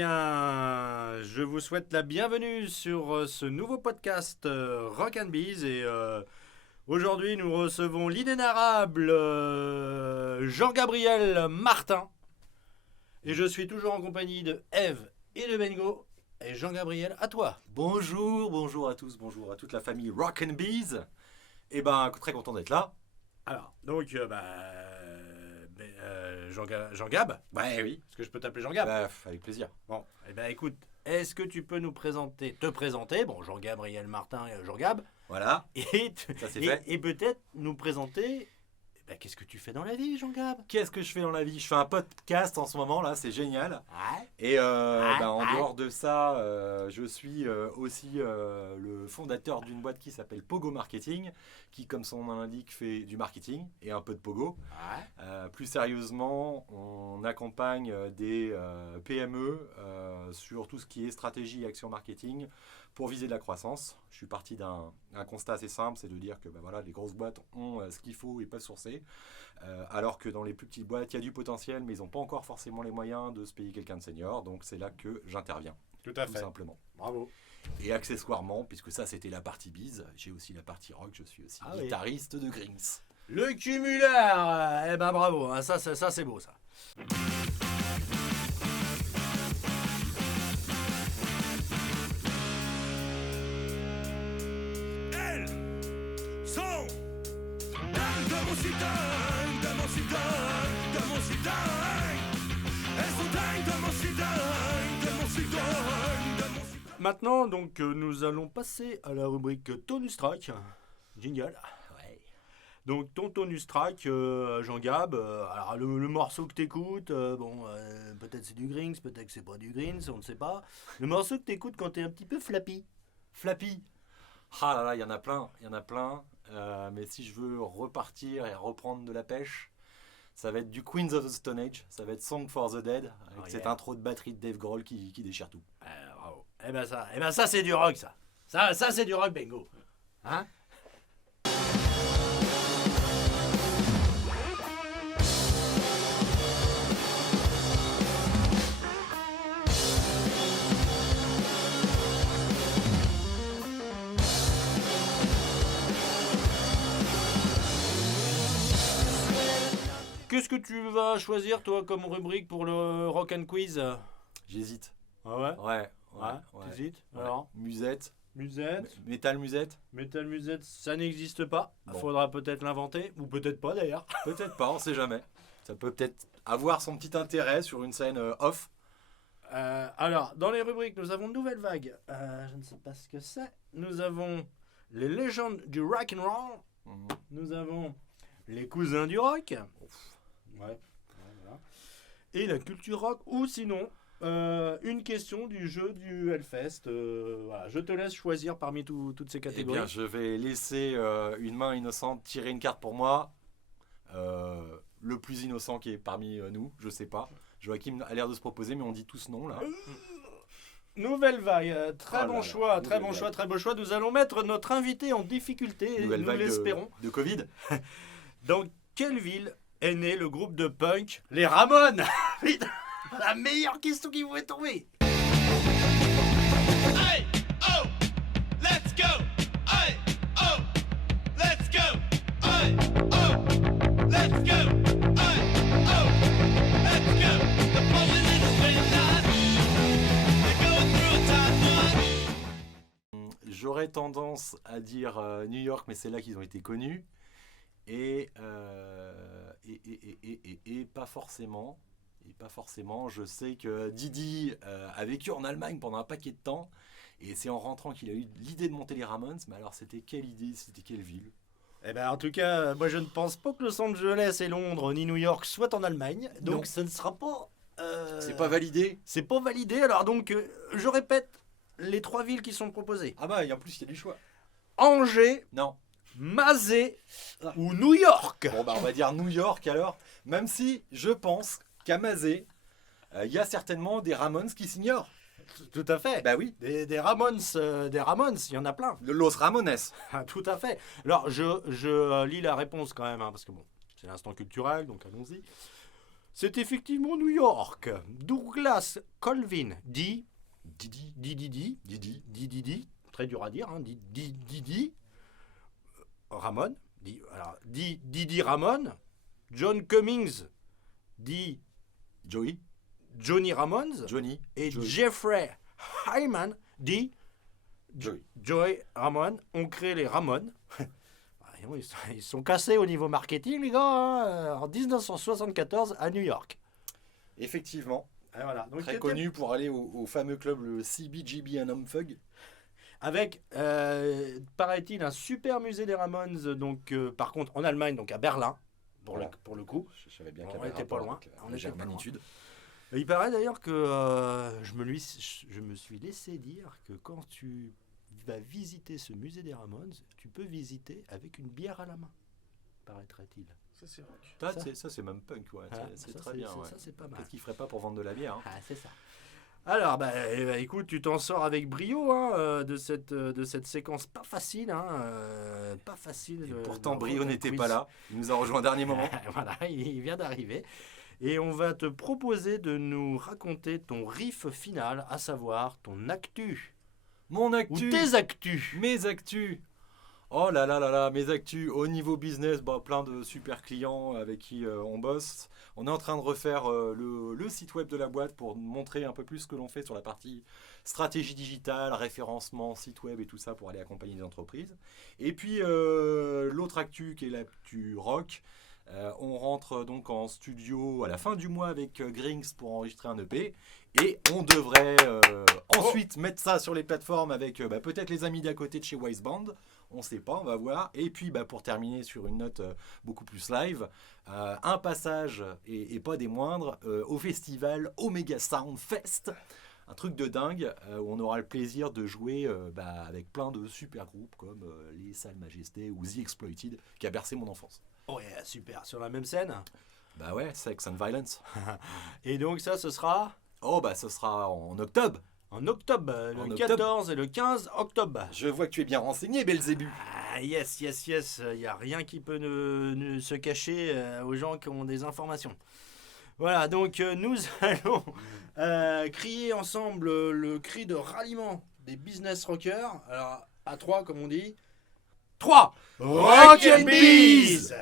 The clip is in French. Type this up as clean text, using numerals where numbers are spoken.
bien, je vous souhaite la bienvenue sur ce nouveau podcast Rock and Bees et aujourd'hui nous recevons l'inénarrable Jean-Gabriel Martin et je suis toujours en compagnie de Eve et de Bengo. Et Jean-Gabriel, à toi. Bonjour à tous, bonjour à toute la famille Rock and Bees. Et ben très content d'être là. Alors, donc, Jean-Gab, Ouais, oui. est-ce que je peux t'appeler Jean-Gab? Avec plaisir. Bon, eh ben écoute, est-ce que tu peux te présenter, bon, Jean-Gabriel Martin et Jean-Gab, Voilà, et, ça c'est fait. et peut-être nous présenter, qu'est-ce que tu fais dans la vie, Jean-Gab? Qu'est-ce que je fais dans la vie? Je fais un podcast en ce moment là, c'est génial. Ouais. Et en dehors de ça, je suis aussi le fondateur d'une boîte qui s'appelle Pogo Marketing, qui comme son nom l'indique fait du marketing et un peu de Pogo. Ouais. Plus sérieusement, on accompagne des PME sur tout ce qui est stratégie et action marketing pour viser de la croissance. Je suis parti d'un constat assez simple, c'est de dire que les grosses boîtes ont ce qu'il faut et peuvent sourcer, alors que dans les plus petites boîtes, il y a du potentiel, mais ils n'ont pas encore forcément les moyens de se payer quelqu'un de senior. Donc c'est là que j'interviens, Tout à tout fait. simplement. Bravo. Et accessoirement, puisque ça c'était la partie bise, j'ai aussi la partie rock, je suis aussi Oui. guitariste de Grings. Le cumulard, eh ben bravo, hein, ça c'est beau ça. Elles sont dingues de mon citadin, de mon citadin, de mon citadin. Elles sont dingues de mon citadin, de mon citadin, de mon citadin. Maintenant, donc, nous allons passer à la rubrique Tonus Track. Jingle. Ouais. Donc, ton Tonus Track, Jean-Gab, alors le morceau que t'écoutes, peut-être c'est du Grings, peut-être que c'est pas du Grings, on ne sait pas. Le morceau que t'écoutes quand t'es un petit peu flappy. Flappy. Ah là là, il y en a plein. Mais si je veux repartir et reprendre de la pêche, ça va être du Queens of the Stone Age, ça va être Song for the Dead, avec Oh, cette yeah. intro de batterie de Dave Grohl qui déchire tout. Bravo. Eh ben ça c'est du rock ça. Ça c'est du rock bingo. Hein? Qu'est-ce que tu vas choisir toi comme rubrique pour le Rock and Quiz? J'hésite. Ah ouais? Ouais. T'hésites? Ouais. Alors, Musette. musette, Métal musette. Metal musette, ça n'existe pas. Bon. Faudra peut-être l'inventer, ou peut-être pas d'ailleurs. Peut-être pas, on sait jamais. Ça peut peut-être avoir son petit intérêt sur une scène off. Alors, dans les rubriques, nous avons une nouvelle vague. Je ne sais pas ce que c'est. Nous avons les légendes du rock and roll. Mhm. Nous avons les cousins du rock. Ouais, voilà. Et la culture rock, ou sinon une question du jeu du Hellfest. Voilà. Je te laisse choisir parmi toutes ces Eh catégories. bien, je vais laisser une main innocente tirer une carte pour moi. Le plus innocent qui est parmi nous, je sais pas. Joachim a l'air de se proposer, mais on dit tous non là. Nouvelle vague, très Oh bon là là, choix, très nouvelle bon vague. choix, très beau choix. Nous allons mettre notre invité en difficulté, Nouvelle nous vague l'espérons. de Covid. Dans quelle ville est né le groupe de punk Les Ramones? Putain, la meilleure question qui pouvait tomber. Hey, oh, let's go. Hey, oh, let's go. Hey, oh, let's go. Hey, oh, let's go. The falling in the midnight. They're going through a time one. J'aurais tendance à dire New York, mais c'est là qu'ils ont été connus. Et pas forcément. Et pas forcément. Je sais que Didi a vécu en Allemagne pendant un paquet de temps. Et c'est en rentrant qu'il a eu l'idée de monter les Ramones. Mais alors, c'était quelle idée? C'était quelle ville? Eh ben, en tout cas, moi je ne pense pas que Los Angeles et Londres ni New York soient en Allemagne, donc Non. ce ne sera pas. C'est pas validé. C'est pas validé. Alors donc, je répète les trois villes qui sont proposées: Ah bah, et en plus, il y a du choix. Angers, Non. Mazé ou New York. Bon, bah, on va dire New York alors. Même si je pense qu'à Mazé, il y a certainement des Ramones qui s'ignorent. Tout à fait. Bah oui. Des Ramones, il y en a plein. Le Los Ramones. Ah, tout à fait. Alors, je lis la réponse quand même, hein, parce que bon, c'est l'instant culturel, donc allons-y. C'est effectivement New York. Douglas Colvin, Didi, très dur à dire, hein, Didi Ramon, Didi Ramon, John Cummings, Johnny Ramones, et Joey. Jeffrey Hyman, Joey. Ramon, ont créé les Ramones. Ils sont cassés au niveau marketing, les gars, hein, en 1974 à New York. Effectivement. Et voilà. Donc, Très connu pour aller au fameux club, le CBGB and Humphrey. Avec, paraît-il, un super musée des Ramones, donc, par contre, en Allemagne, donc à Berlin, pour le coup. Je savais bien On était pas loin. On était pas loin. magnitude. Et il paraît d'ailleurs que je me suis laissé dire que quand tu vas visiter ce musée des Ramones, tu peux visiter avec une bière à la main, paraîtrait-il. Ça, c'est rock. Ça, c'est même punk, ouais. Ah, c'est ça, très bien. Ouais. Ça, c'est pas mal. Peut-être qu'il ferait pas pour vendre de la bière. Hein. Ah, c'est ça. Alors, écoute, tu t'en sors avec brio hein, de cette séquence pas facile. Hein, pas facile. Et pourtant, de Brio n'était quiz. pas là. Il nous a rejoint au dernier moment. Voilà, il vient d'arriver. Et on va te proposer de nous raconter ton riff final, à savoir ton actu. Mon Ou actu. tes actus. Mes actus. Oh là là là là, mes actus au niveau business, plein de super clients avec qui on bosse. On est en train de refaire le site web de la boîte pour montrer un peu plus ce que l'on fait sur la partie stratégie digitale, référencement, site web et tout ça pour aller accompagner les entreprises. Et puis l'autre actu qui est l'actu rock, on rentre donc en studio à la fin du mois avec Grings pour enregistrer un EP. Et on devrait ensuite mettre ça sur les plateformes avec peut-être les amis d'à côté de chez Wiseband. On ne sait pas, on va voir. Et puis pour terminer sur une note beaucoup plus live, un passage, et pas des moindres, au festival Omega Sound Fest. Un truc de dingue où on aura le plaisir de jouer avec plein de super groupes comme les Salles Majestés ou The Exploited qui a bercé mon enfance. Ouais, super. Sur la même scène. Bah ouais, Sex and Violence. Et donc ça, ce sera Oh ce sera en octobre. en octobre, En le octobre. 14 et le 15 octobre. Je vois que tu es bien renseigné, Belzébu. Ah, yes. Il n'y a rien qui peut ne se cacher aux gens qui ont des informations. Voilà, donc nous allons crier ensemble le cri de ralliement des business rockers. Alors, à 3, comme on dit. 3 Rock and Bees.